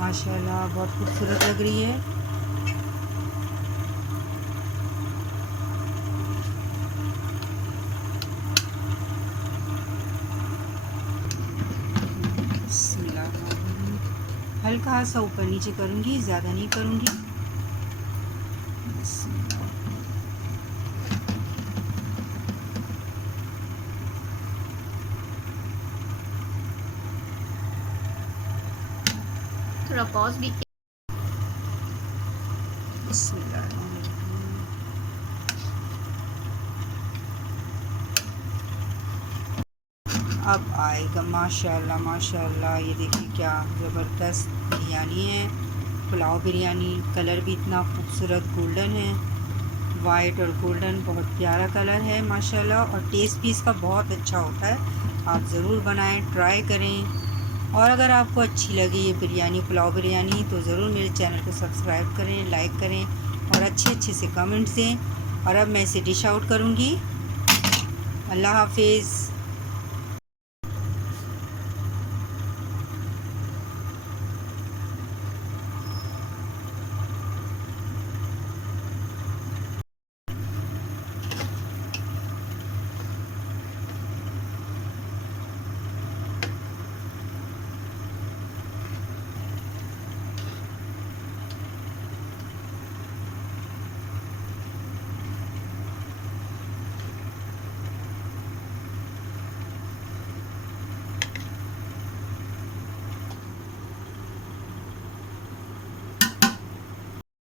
माशाल्लाह बहुत खूबसूरत लग रही है। बिस्मिल्लाह। हल्का सा ऊपर नीचे करूँगी, ज़्यादा नहीं करूँगी। थोड़ा पॉज भी अब आएगा माशाल्लाह माशाल्लाह। ये देखिए क्या ज़बरदस्त बिरयानी है, पुलाव बिरयानी। कलर भी इतना खूबसूरत गोल्डन है, वाइट और गोल्डन, बहुत प्यारा कलर है माशाल्लाह। और टेस्ट भी इसका बहुत अच्छा होता है। आप ज़रूर बनाएं, ट्राई करें। और अगर आपको अच्छी लगी ये बिरयानी, पुलाव बिरयानी, तो ज़रूर मेरे चैनल को सब्सक्राइब करें, लाइक करें और अच्छे से कमेंट्स दें। और अब मैं इसे डिश आउट करूँगी। अल्लाह हाफिज़।